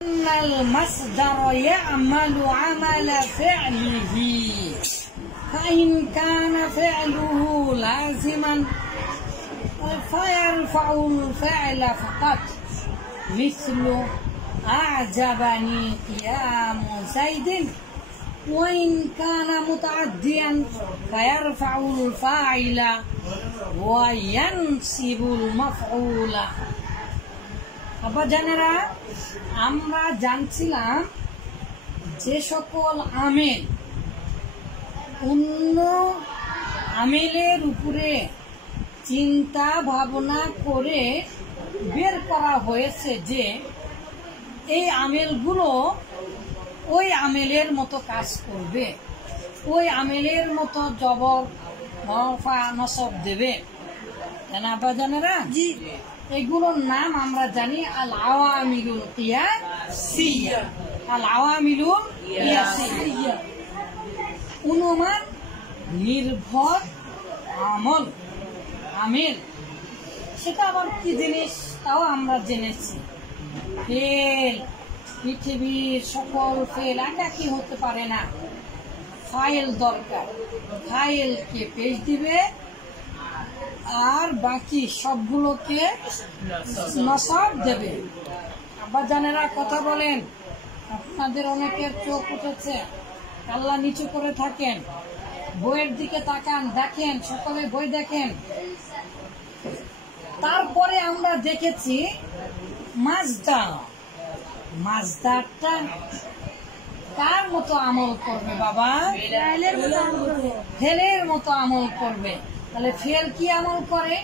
المصدر يعمل عمل فعله فإن كان فعله لازما فيرفع الفعل فقط مثل أعجبني قيام زيد وإن كان متعديا فيرفع الفاعل وينصب المفعول। আব্বা জানেরা, আমরা জানছিলাম যে সকল আমেল অন্য আমেলের উপরে চিন্তা ভাবনা করে বের করা হয়েছে যে এই আমেলগুলো ওই আমেলের মতো কাজ করবে, ওই আমেলের মতো জবর রফা নসব দেবে। আব্বা জানেরা, জি, এগুলোর নাম আমরা জানি আল আওয়ামিলুল কিয়াসিয়া। আল আওয়ামিলুল কিয়াসিয়া অনুমান নির্ভর আমল আমেল। সেটা আবার কি জিনিস তাও আমরা জেনেছি। ফেল, পৃথিবীর সকল ফেল একাকি হতে পারে না, ফাইল দরকার। ফাইলকে পেশ দিবে আর বাকি সবগুলোকে নসব দেবে। আব্বা জানেরা কথা বলেন, আপনাদের অনেকের চোখ উঠেছে, কাল্লা নিচু করে থাকেন, বইয়ের দিকে তাকান, দেখেন, সকলে বই দেখেন। তারপরে আমরা দেখেছি মাজদার। মাজদারটা কার মতো আমল করবে বাবা? ফেলের মতো আমল করবে। তাহলে ফেল কি আমল করে?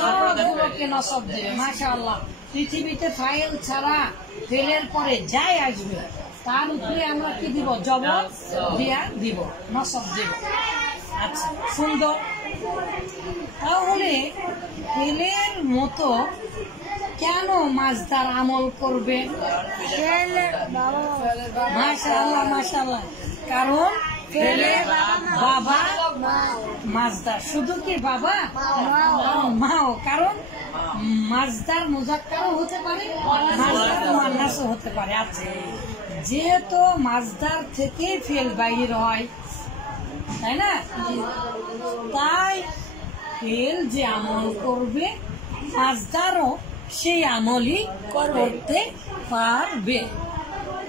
সবগুলোকে নসব দেবে। মাশাআল্লাহ, পৃথিবীতে ফাইল ছাড়া ফেলের পরে যাই আসবে তার উপরে আমরা কি দিব? জবর দিয়া দিব, নসব দিব। আচ্ছা, সুন্দর। তাহলে ফেলের মতো কেন মাজদার আমল করবে? মাশাআল্লাহ মাশাআল্লাহ, কারণ ফেলে বাবা মাজদার। শুধু কি বাবা, মাও। কারণ মাজদার মুজাক্কারও হতে পারে, মাজদার মুআন্নাসও হতে পারে। আচ্ছা, যেহেতু মাজদার থেকে ফেল বাইর হয়, তাই না? তাই ফেল যে আমল করবে মাজদারও সেই আমলই করতে পারবে,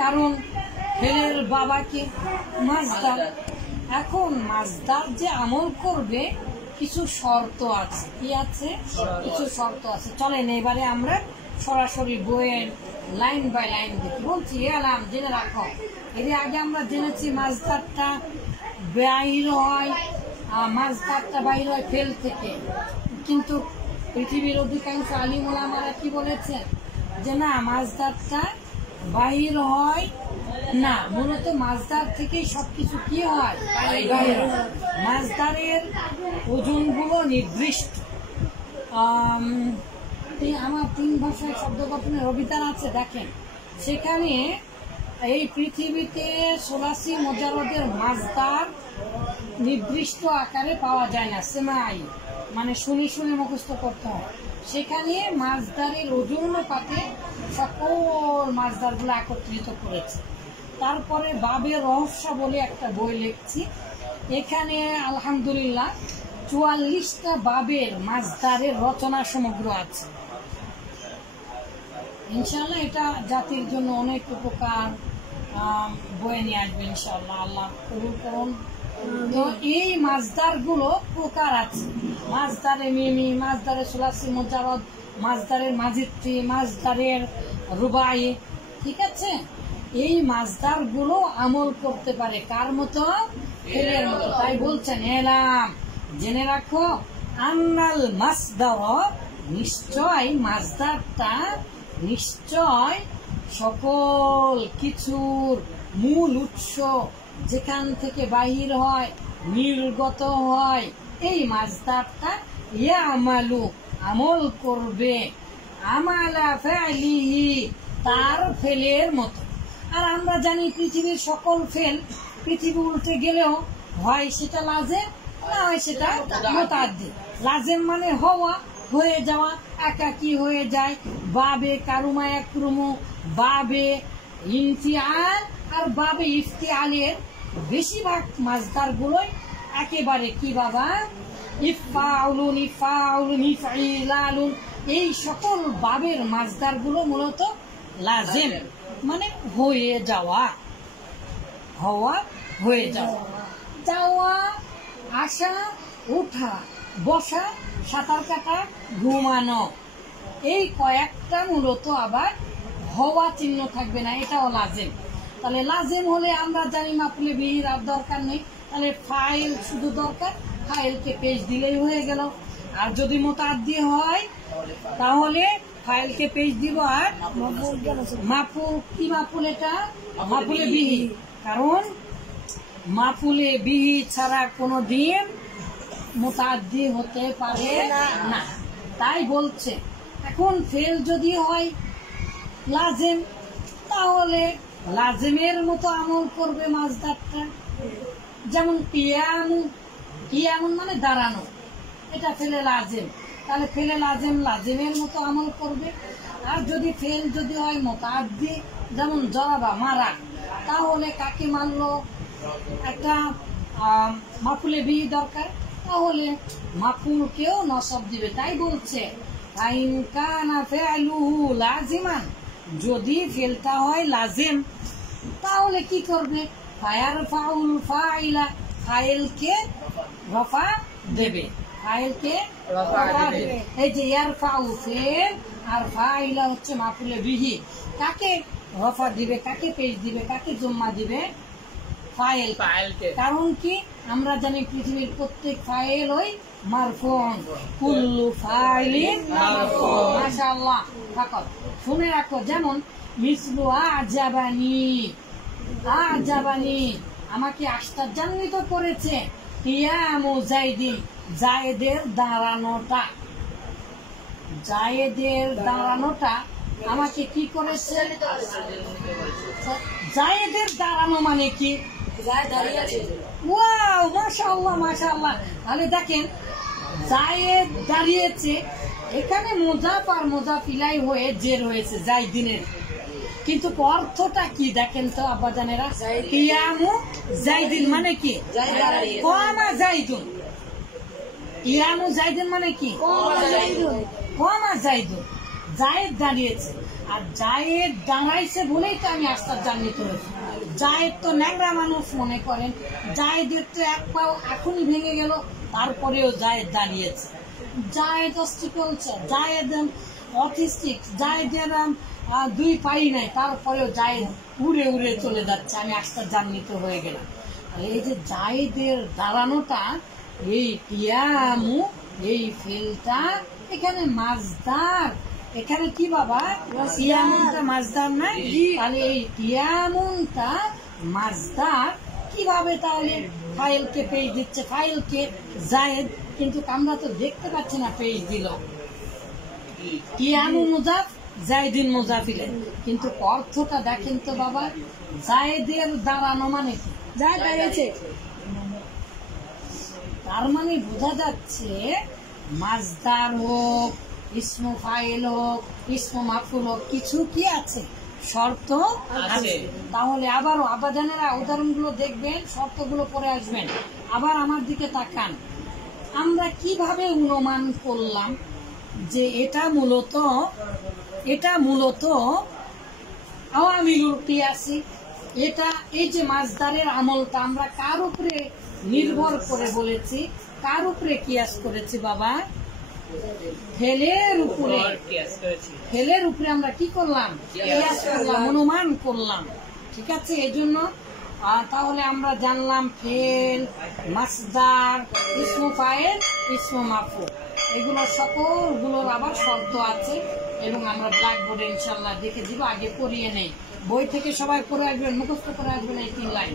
কারণ ফেলের বাবাকে মাজদার। এখন মাজদার যে আমল করবে কিছু শর্ত আছে। কি আছে? কিছু শর্ত আছে। চলেন এবারে আমরা সরাসরি বইয়ের লাইন বাই লাইন দেখি। বলছি এলাম, জেনে রাখো, এর আগে আমরা জেনেছি মাজদারটা বাইর হয়, মাজদারটা বাইর হয় ফেল থেকে। কিন্তু পৃথিবীর অধিকাংশ আলিম ওলামারা কি বলেছেন যে না, মাজদারটা বাইর হয় না, মূলত মাজদার থেকেই সবকিছু কি হয়? মাজদারের ওজনগুলো নির্দিষ্ট। আমার 3 ভাষায় শব্দ গঠনের অভিধান আছে, দেখেন। সেখানে এই পৃথিবীতে 84 মুজাররদের মাজদার নির্দিষ্ট আকারে পাওয়া যায় না। সেমাই মানে শুনে শুনে মুখস্থ করতে হয়। সেখানে মাজদারের ওজন অনুপাতে সকল মাজদারগুলো একত্রিত করেছে। তারপরে বাবের রহস্য বলে একটা বই লিখছি। এখানে আলহামদুলিল্লাহ 44টা বাবের মাজদারের রচনা সমগ্র আছে। ইনশাআল্লাহ এটা জাতির জন্য অনেক উপকার বয়ে নিয়ে আসবে ইনশাআল্লাহ। আল্লাহ কবুল করুন। তো এই মাজদার গুলো প্রকার আছে। মাজদারে মিমি, মাজদারে সুলাসি মুজাররদ, মাজদারের মাজিত্রি, মাজদারের রুবাই। ঠিক আছে? এই মাজদার গুলো আমল করতে পারে কার মতো? ফেলের মতো। তাই বলছেন এলাম, জেনে রাখো, আন্নাল মাজদার, নিশ্চয় মাজদারটা, নিশ্চয় সকল কিছুর মূল উৎস, যেখান থেকে বাহির হয়, নির্গত হয়, এই মাজদারটা ইয়ামালু আমল করবে, আমালা ফাইলিহি তার ফেলের মতো। আর আমরা জানি পৃথিবীর সকল ফেল পৃথিবী উল্টে গেলেও হয় সেটা লাজেম, না হয় সেটা মুতাআদ্দি। লাজেম মানে হওয়া, হয়ে যাওয়া, একাকী হয়ে যায়। বাবে কারুমা একরুমু, বাবে ইনফিআল আর বাবে ইফতিআলের বেশিরভাগ মাজদার গুলোই একেবারে কি বাবা, ইফআউলুন ইফআউলুন ইফঈলালুন, এই সকল বাবের মাজদার গুলো মূলত লাজিম, মানে হয়ে যাওয়া, হওয়া, হয়ে যাওয়া। যাওয়া, আসা, ওঠা, বসা, সাঁতার কাটা, ঘুমানো, এই কয়েকটা মূলত আবার হওয়া চিহ্ন থাকবে না, এটাও লাজিম। তাহলে লাজিম হলে আমরা জানি মাফুলে বিহির আর দরকার নেই, তাহলে ফাইল শুধু দরকার, ফাইলকে পেশ দিলেই হয়ে গেল। আর যদি মুতাআদ্দি হয় তাহলে ফাইলকে পেশ দিব, আর মাফুল কি মাফুল, এটা মাফুলে বিহি, কারণ মাফুলে বিহি ছাড়া কোনো দিন মুতাআদ্দি হতে পারে না, তাই বলছে। এখন ফেল যদি হয় লাজিম, তাহলে লাজিমের মতো আমল করবে মাজদারটা, যেমন কিয়ামুন, কিয়ামুন মানে দাঁড়ানো, এটা ফেলে লাজিম, তাহলে ফেলে লাজিম লাজিমের মতো আমল করবে। আর যদি ফেল যদি হয় মুতাআদ্দি, যেমন জরাবা মারা, তাহলে কাকে মারলো, একটা মাফুলে বিহি দরকার, তাহলে মাফুলকেও নসব দিবে। তাই বলছে ফাইন কানা ফিআলুহু লাজিমান, যদি ফেলটা হয় লাজিম তাহলে কি করবে, ফায়ারফাউল ফাইলা, ফাইলকে রফা দেবে, ফাইলকে রফা দেবে। এই যে ইয়ারফাউ ফেল আর ফাইলা হচ্ছে মাফুলে বিহি, কাকে রফা দিবে, কাকে পেশ দিবে, কাকে জম্মা দিবে, ফাইল, কারণ কি আমরা জানি পৃথিবীর প্রত্যেক ফাইল ওই মারফুন, কুল্লু ফাইলিন মারফুন। মাশাআল্লাহ, ফাকাত শুনে রাখো, যেমন মিসলু আজাবানি, আজাবানি আমাকে আশ্চর্যান্বিত করেছে, কিয়ামু জাইদিন, জায়েদের দাঁড়ানোটা, জায়েদের দাঁড়ানোটা আমাকে কি করেছে, জায়েদের দাঁড়ানো মানে কি, ওয়াও মাশাআল্লাহ মাশাআল্লাহ। তাহলে দেখেন জায়েদ দাঁড়িয়েছে, এখানে মুজাফ আর মুজাফ ইলাই হয়ে জের হয়েছে জাইদিনের, কিন্তু অর্থটা কি দেখেন তো আব্বাজানেরা, কিয়ামু জাইদিন মানে কি, কামা জাইদুন, কিয়ামু জাইদিন মানে কি, কামা জাইদুন, জায়েদ দাঁড়িয়েছে। আর জায়েদ দাঁড়াইছে বলেই তো আমি আশ্চর্যান্বিত হয়েছি। জায়েদ তো ন্যাংরা মানুষ মনে করেন, জায়েদের তো এক পাও এখনই ভেঙে গেল, তারপরেও জায়েদ দাঁড়িয়েছে। জায়েদ অস্টিকলচার, জায়েদ অটিস্টিক, জায়েদের দুই পাই নাই, তারপরেও জায়েদ উড়ে উড়ে চলে যাচ্ছে, আমি আশ্চর্যান্বিত হয়ে গেলাম। এই যে জায়েদের দাঁড়ানোটা, এই কিয়ামু, এই ফেলটা এখানে মাজদার, এখানে কি বাবা, কিয়ামুনটা মাজদার না, তাহলে এই কিয়ামুনটা মাজদার কিভাবে, তাহলে ফাইলকে পেজ দিচ্ছে, ফাইলকে জায়েদ, কিন্তু আমরা তো দেখতে পাচ্ছি না পেজ দিল, কিয়ামু মুজাফ জায়েদিন মুজাফিলে, কিন্তু অর্থটা দেখেন তো বাবা, জায়েদের দাঁড়ানো মানে কি, জায়েদ দাঁড়িয়েছে, তার মানে বোঝা যাচ্ছে মাজদার হোক, ইসমু ফাইল হোক, ইসমু মাফুল হোক, কিছু কি আছে, শর্ত আছে। তাহলে আবারও আব্বাজানেরা উদাহরণগুলো দেখবেন, শর্তগুলো পরে আসবেন। আবার আমার দিকে তাকান, আমরা কিভাবে অনুমান করলাম যে এটা মূলত আওয়ামিলুল কিয়াসি, এটা এই যে মাজদারের আমলটা আমরা কার উপরে নির্ভর করে বলেছি, কার উপরে কিয়াস করেছি বাবা, ফেলের উপরে, ফেলের উপরে আমরা কি করলাম, কিয়াস করলাম, অনুমান করলাম, ঠিক আছে। এজন্য তাহলে আমরা জানলাম ফেল, মাসদার, ইসমু ফাইল, ইসমু মাফউল, এগুলো সকলগুলোর আবার শর্ত আছে, এবং আমরা ব্ল্যাকবোর্ডে ইনশাআল্লাহ দেখে দিব। আগে পড়িয়ে নেই, বই থেকে সবাই পড়ে আসবেন, মুখস্থ করে আসবেন এই 3 লাইন।